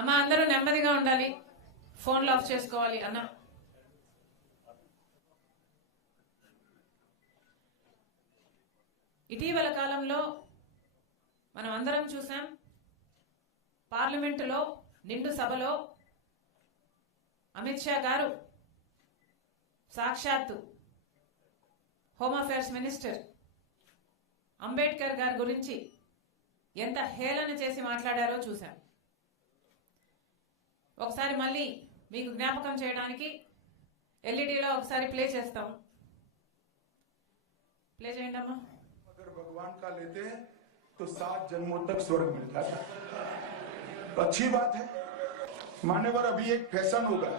అమ్మ అందరూ నెమ్మదిగా ఉండాలి, ఫోన్లు ఆఫ్ చేసుకోవాలి అన్న. ఇటీవల కాలంలో మనం అందరం చూసాం, పార్లమెంటులో నిండు సభలో అమిత్ షా గారు సాక్షాత్తు హోమ్ అఫేర్స్ మినిస్టర్ అంబేద్కర్ గారి గురించి ఎంత హేళన చేసి మాట్లాడారో చూశాం. ఒకసారి మళ్ళీ మీకు జ్ఞాపకం చేయడానికి ఎల్ఈడీలో ఒకసారి ప్లే చేస్తాం. प्ले చేయండి అమ్మా. अगर भगवान का लेते तो 7 जन्मों तक स्वर्ग मिलता था, तो अच्छी बात है। मान्यवर, अभी एक फैशन होगा,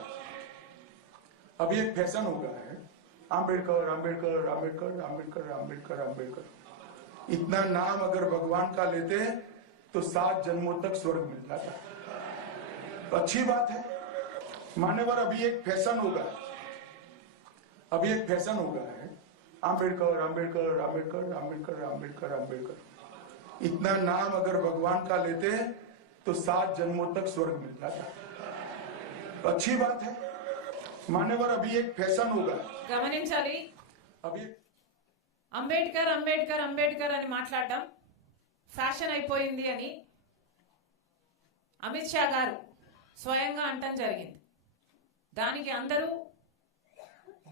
अभी एक फैशन होगा है आम्बेडकर आम्बेडकर आम्बेडकर आम्बेडकर आम्बेडकर आम्बेडकर। इतना नाम अगर भगवान का लेते तो 7 जन्मों तक स्वर्ग मिलता था, तो अच्छी बात है। मान्यवर, अभी एक फैशन होगा, अभी एक फैशन होगा है आम्बेडकर आम्बेडकर आम्बेडकर आम्बेडकर आम्बेडकर आम्बेडकर। इतना नाम अगर भगवान का लेते तो 7 जन्मों तक स्वर्ग मिलता था, तो अच्छी बात है। मान्यवर, अभी एक फैशन होगा, గమనించాలి. अभी అంబేద్కర్ అంబేద్కర్ అంబేద్కర్ అని మాట్లాడడం ఫ్యాషన్ అయిపోయింది అని అమిత్ షా గారు స్వయంగా అంటం జరిగింది. దానికి అందరూ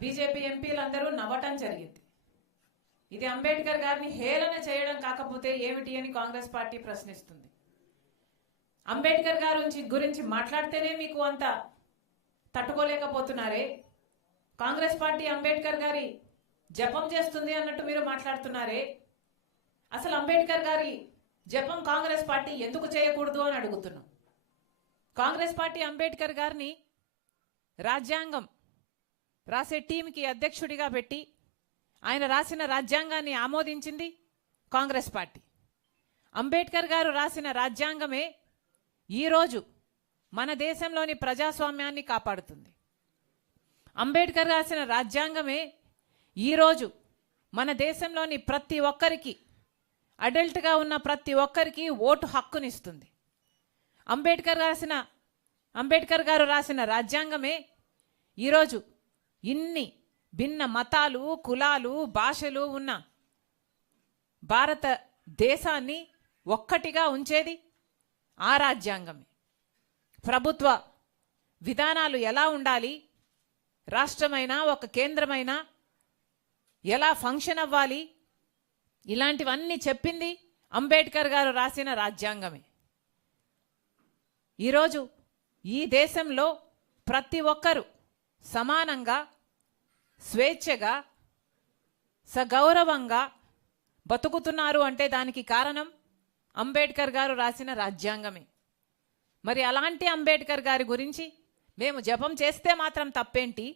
బీజేపీ ఎంపీలందరూ నవ్వటం జరిగింది. ఇది అంబేద్కర్ గారిని హేళన చేయడం కాకపోతే ఏమిటి అని కాంగ్రెస్ పార్టీ ప్రశ్నిస్తుంది. అంబేద్కర్ గారి గురించి మాట్లాడితేనే మీకు అంత తట్టుకోలేకపోతున్నారే, కాంగ్రెస్ పార్టీ అంబేద్కర్ గారి జపం చేస్తుంది అన్నట్టు మీరు మాట్లాడుతున్నారే. అసలు అంబేద్కర్ గారి జపం కాంగ్రెస్ పార్టీ ఎందుకు చేయకూడదు అని అడుగుతున్నాం. కాంగ్రెస్ పార్టీ అంబేద్కర్ గారిని రాజ్యాంగం రాసే టీంకి అధ్యక్షుడిగా పెట్టి ఆయన రాసిన రాజ్యాంగాన్ని ఆమోదించింది కాంగ్రెస్ పార్టీ. అంబేద్కర్ గారు రాసిన రాజ్యాంగమే ఈరోజు మన దేశంలోని ప్రజాస్వామ్యాన్ని కాపాడుతుంది. అంబేద్కర్ రాసిన రాజ్యాంగమే ఈరోజు మన దేశంలోని ప్రతి ఒక్కరికి, అడల్ట్గా ఉన్న ప్రతి ఒక్కరికి ఓటు హక్కునిస్తుంది. అంబేద్కర్ గారు రాసిన రాజ్యాంగమే ఈరోజు ఇన్ని భిన్న మతాలు, కులాలు, భాషలు ఉన్న భారతదేశాన్ని ఒక్కటిగా ఉంచేది ఆ రాజ్యాంగమే. ప్రభుత్వ విధానాలు ఎలా ఉండాలి, రాష్ట్రమైనా ఒక కేంద్రమైనా ఎలా ఫంక్షన్ అవ్వాలి, ఇలాంటివన్నీ చెప్పింది అంబేద్కర్ గారు రాసిన రాజ్యాంగమే. ఈరోజు ఈ దేశంలో ప్రతి ఒక్కరూ సమానంగా, స్వేచ్ఛగా, సగౌరవంగా బతుకుతున్నారు అంటే దానికి కారణం అంబేద్కర్ గారు రాసిన రాజ్యాంగమే. మరి అలాంటి అంబేద్కర్ గారి గురించి మేము జపం చేస్తే మాత్రం తప్పేంటి,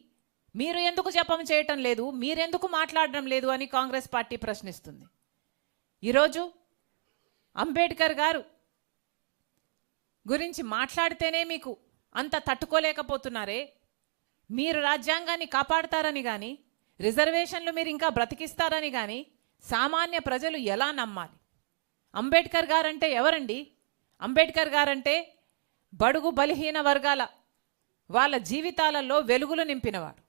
మీరు ఎందుకు జపం చేయటం లేదు, మీరెందుకు మాట్లాడడం లేదు అని కాంగ్రెస్ పార్టీ ప్రశ్నిస్తుంది. ఈరోజు అంబేద్కర్ గారు గురించి మాట్లాడితేనే మీకు అంత తట్టుకోలేకపోతున్నారే. మీరు రాజ్యాంగాన్ని కాపాడతారని కానీ, రిజర్వేషన్లు మీరు ఇంకా బ్రతికిస్తారని కానీ సామాన్య ప్రజలు ఎలా నమ్మాలి? అంబేద్కర్ గారంటే ఎవరండి? అంబేద్కర్ గారంటే బడుగు బలహీన వర్గాల వాళ్ళ జీవితాలలో వెలుగులు నింపినవాడు.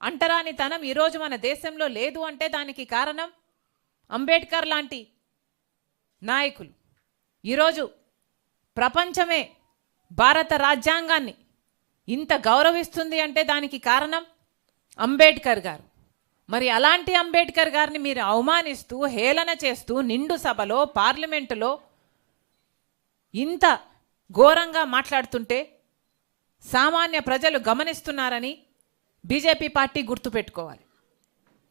అంటరానితనం ఈరోజు మన దేశంలో లేదు అంటే దానికి కారణం అంబేద్కర్ లాంటి నాయకులు. ఈరోజు ప్రపంచమే భారత రాజ్యాంగాన్ని ఇంత గౌరవిస్తుంది అంటే దానికి కారణం అంబేద్కర్ గారు. మరి అలాంటి అంబేద్కర్ గారిని మీరు అవమానిస్తూ, హేళన చేస్తూ నిండు సభలో, పార్లమెంటులో ఇంత ఘోరంగా మాట్లాడుతుంటే సామాన్య ప్రజలు గమనిస్తున్నారని బీజేపీ పార్టీ గుర్తుపెట్టుకోవాలి.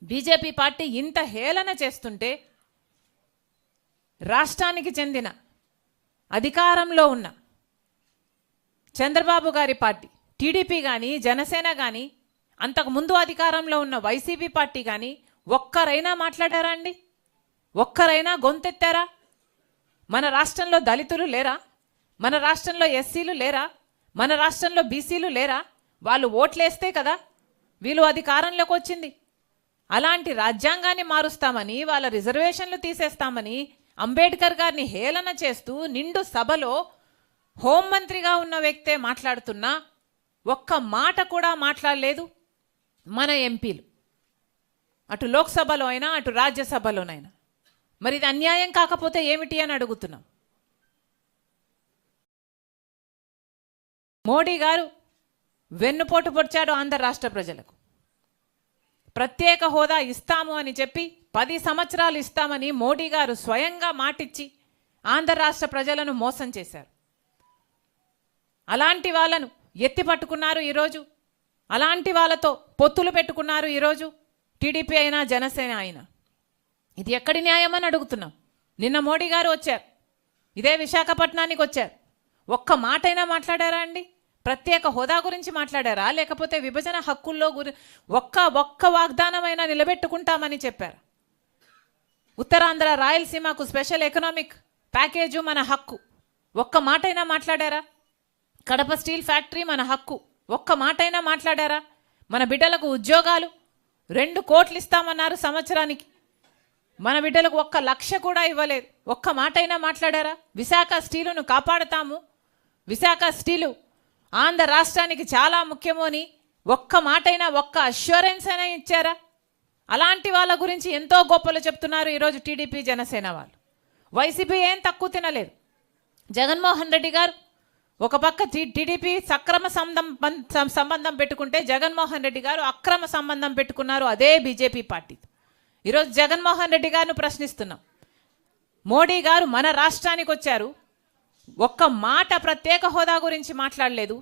బీజేపీ పార్టీ ఇంత హేళన చేస్తుంటే రాష్ట్రానికి చెందిన అధికారంలో ఉన్న చంద్రబాబు గారి పార్టీ టీడీపీ కానీ, జనసేన కానీ, అంతకుముందు అధికారంలో ఉన్న వైసీపీ పార్టీ కానీ ఒక్కరైనా మాట్లాడారా అండి? ఒక్కరైనా గొంతెత్తారా? మన రాష్ట్రంలో దళితులు లేరా? మన రాష్ట్రంలో ఎస్సీలు లేరా? మన రాష్ట్రంలో బీసీలు లేరా? వాళ్ళు ఓట్లేస్తే కదా వీళ్ళు అధికారంలోకి వచ్చింది. అలాంటి రాజ్యాంగాన్ని మారుస్తామని, వాళ్ళ రిజర్వేషన్లు తీసేస్తామని అంబేద్కర్ గారిని హేళన చేస్తూ నిండు సభలో హోంమంత్రిగా ఉన్న వ్యక్తే మాట్లాడుతున్నా ఒక్క మాట కూడా మాట్లాడలేదు మన ఎంపీలు, అటు లోక్సభలో అయినా అటు రాజ్యసభలోనైనా. మరి ఇది అన్యాయం కాకపోతే ఏమిటి అని అడుగుతున్నాం. మోడీ గారు వెన్నుపోటు పొడిచాడు ఆంధ్ర రాష్ట్ర ప్రజలకు. ప్రత్యేక హోదా ఇస్తాము అని చెప్పి 10 సంవత్సరాలు ఇస్తామని మోడీ గారు స్వయంగా మాటిచ్చి ఆంధ్ర రాష్ట్ర ప్రజలను మోసం చేశారు. అలాంటి వాళ్ళను ఎత్తి పట్టుకున్నారు ఈరోజు. అలాంటి వాళ్ళతో పొత్తులు పెట్టుకున్నారు ఈరోజు టీడీపీ అయినా జనసేన అయినా. ఇది ఎక్కడి న్యాయం అని అడుగుతున్నాం. నిన్న మోడీ గారు వచ్చారు, ఇదే విశాఖపట్నానికి వచ్చారు. ఒక్క మాటైనా మాట్లాడారా అండి? ప్రత్యేక హోదా గురించి మాట్లాడారా, లేకపోతే విభజన హక్కుల్లో ఒక్క వాగ్దానమైనా నిలబెట్టుకుంటామని చెప్పారు? ఉత్తరాంధ్ర రాయలసీమకు స్పెషల్ ఎకనామిక్ ప్యాకేజు మన హక్కు, ఒక్క మాటైనా మాట్లాడారా? కడప స్టీల్ ఫ్యాక్టరీ మన హక్కు, ఒక్క మాటైనా మాట్లాడారా? మన బిడ్డలకు ఉద్యోగాలు 2 కోట్లు ఇస్తామన్నారు సంవత్సరానికి, మన బిడ్డలకు 1 లక్ష కూడా ఇవ్వలేదు. ఒక్క మాటైనా మాట్లాడారా? విశాఖ స్టీలును కాపాడుతాము, విశాఖ స్టీలు ఆంధ్ర రాష్ట్రానికి చాలా ముఖ్యము అని ఒక్క మాటైనా, ఒక్క అష్యూరెన్స్ అయినా ఇచ్చారా? అలాంటి వాళ్ళ గురించి ఎంతో గొప్పలు చెప్తున్నారు ఈరోజు టీడీపీ జనసేన వాళ్ళు. వైసీపీ ఏం తక్కువ తినలేదు. జగన్మోహన్ రెడ్డి గారు ఒక పక్క టీడీపీ సక్రమ సంబంధం పెట్టుకుంటే జగన్మోహన్ రెడ్డి గారు అక్రమ సంబంధం పెట్టుకున్నారు అదే బీజేపీ పార్టీ. ఈరోజు జగన్మోహన్ రెడ్డి గారిని ప్రశ్నిస్తున్నాం. మోడీ గారు మన రాష్ట్రానికి వచ్చారు, ఒక్క మాట ప్రత్యేక హోదా గురించి మాట్లాడలేదు,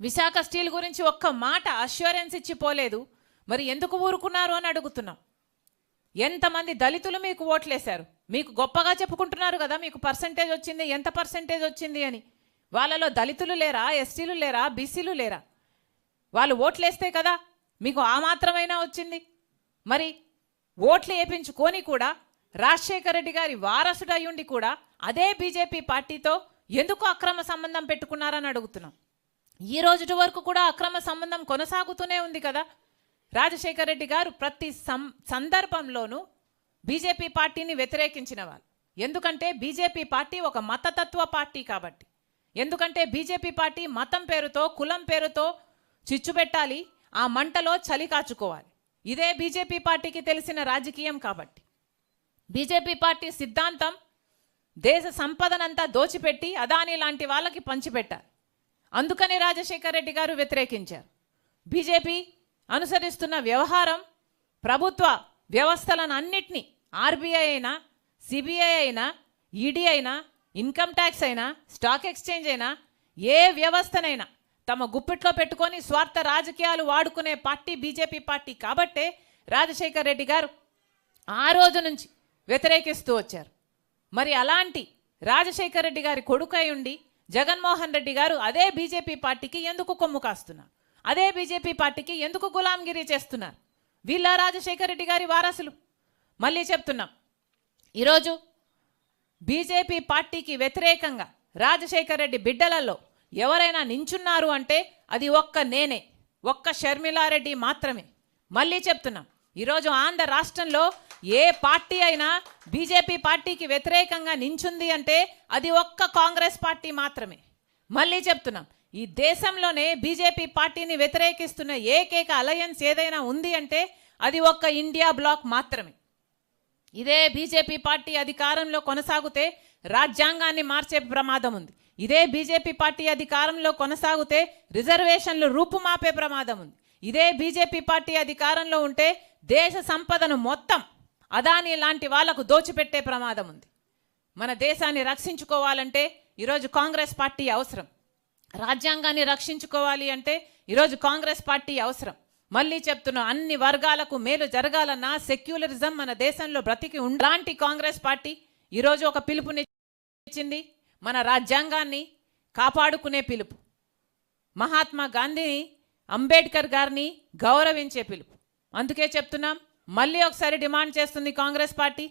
విశాఖ స్టీల్ గురించి ఒక్క మాట అష్యూరెన్స్ ఇచ్చిపోలేదు. మరి ఎందుకు ఊరుకున్నారు అని అడుగుతున్నాం. ఎంతమంది దళితులు మీకు ఓట్లేశారు? మీకు గొప్పగా చెప్పుకుంటున్నారు కదా మీకు పర్సంటేజ్ వచ్చింది, ఎంత పర్సంటేజ్ వచ్చింది అని. వాళ్ళలో దళితులు లేరా, ఎస్టీలు లేరా, బీసీలు లేరా? వాళ్ళు ఓట్లేస్తే కదా మీకు ఆ మాత్రమైనా వచ్చింది. మరి ఓట్లు వేయించుకొని కూడా రాజశేఖర రెడ్డి గారి వారసుడు అయ్యుండి కూడా అదే బీజేపీ పార్టీతో ఎందుకు అక్రమ సంబంధం పెట్టుకున్నారని అడుగుతున్నాం. ఈ రోజు వరకు కూడా అక్రమ సంబంధం కొనసాగుతూనే ఉంది కదా. రాజశేఖర రెడ్డి గారు ప్రతి సందర్భంలోనూ బీజేపీ పార్టీని వ్యతిరేకించిన వాళ్ళు. ఎందుకంటే బీజేపీ పార్టీ ఒక మతతత్వ పార్టీ కాబట్టి. ఎందుకంటే బీజేపీ పార్టీ మతం పేరుతో, కులం పేరుతో చిచ్చు పెట్టాలి, ఆ మంటలో చలి కాచుకోవాలి. ఇదే బీజేపీ పార్టీకి తెలిసిన రాజకీయం కాబట్టి. బీజేపీ పార్టీ సిద్ధాంతం దేశ సంపదనంతా దోచిపెట్టి అదానీ లాంటి వాళ్ళకి పంచిపెట్టాలి. అందుకని రాజశేఖర రెడ్డి గారు వ్యతిరేకించారు. బీజేపీ అనుసరిస్తున్న వ్యవహారం ప్రభుత్వ వ్యవస్థలను అన్నిటినీ, ఆర్బీఐ అయినా, సిబిఐ అయినా, ఈడీ అయినా, ఇన్కమ్ ట్యాక్స్ అయినా, స్టాక్ ఎక్స్చేంజ్ అయినా, ఏ వ్యవస్థనైనా తమ గుప్పిట్లో పెట్టుకొని స్వార్థ రాజకీయాలు వాడుకునే పార్టీ బీజేపీ పార్టీ కాబట్టే రాజశేఖర రెడ్డి గారు ఆ రోజు నుంచి వ్యతిరేకిస్తూ వచ్చారు. మరి అలాంటి రాజశేఖర రెడ్డి గారి కొడుకై ఉండి జగన్మోహన్ రెడ్డి గారు అదే బీజేపీ పార్టీకి ఎందుకు కొమ్ము కాస్తున్నారు? అదే బీజేపీ పార్టీకి ఎందుకు గులాంగిరి చేస్తున్నారు? వీళ్ళ రాజశేఖర రెడ్డి గారి వారసులు. మళ్ళీ చెప్తున్నాం, ఈరోజు బీజేపీ పార్టీకి వ్యతిరేకంగా రాజశేఖర రెడ్డి బిడ్డలలో ఎవరైనా నించున్నారు అంటే అది ఒక్క నేనే, ఒక్క షర్మిలారెడ్డి మాత్రమే. మళ్ళీ చెప్తున్నాం, ఈరోజు ఆంధ్ర రాష్ట్రంలో ఏ పార్టీ అయినా బీజేపీ పార్టీకి వ్యతిరేకంగా నించుంది అంటే అది ఒక్క కాంగ్రెస్ పార్టీ మాత్రమే. మళ్ళీ చెప్తున్నాం, ఈ దేశంలోనే బీజేపీ పార్టీని వ్యతిరేకిస్తున్న ఏకైక అలయన్స్ ఏదైనా ఉంది అంటే అది ఒక్క ఇండియా బ్లాక్ మాత్రమే. ఇదే బీజేపీ పార్టీ అధికారంలో కొనసాగితే రాజ్యాంగాన్ని మార్చే ప్రమాదం ఉంది. ఇదే బీజేపీ పార్టీ అధికారంలో కొనసాగితే రిజర్వేషన్లు రూపుమాపే ప్రమాదం ఉంది. ఇదే బీజేపీ పార్టీ అధికారంలో ఉంటే దేశ సంపదను మొత్తం అదానీ లాంటి వాళ్లకు దోచిపెట్టే ప్రమాదం ఉంది. మన దేశాన్ని రక్షించుకోవాలంటే ఈరోజు కాంగ్రెస్ పార్టీ అవసరం. రాజ్యాంగాన్ని రక్షించుకోవాలి అంటే ఈరోజు కాంగ్రెస్ పార్టీ అవసరం. మళ్ళీ చెప్తున్నా, అన్ని వర్గాలకు మేలు జరగాలన్నా సెక్యులరిజం మన దేశంలో బ్రతికి ఉండాలంటి కాంగ్రెస్ పార్టీ ఈరోజు ఒక పిలుపునిచ్చింది, మన రాజ్యాంగాన్ని కాపాడుకునే పిలుపు, మహాత్మా గాంధీని, అంబేద్కర్ గారిని గౌరవించే పిలుపు. అందుకే చెప్తున్నాం, మళ్ళీ ఒకసారి డిమాండ్ చేస్తుంది కాంగ్రెస్ పార్టీ,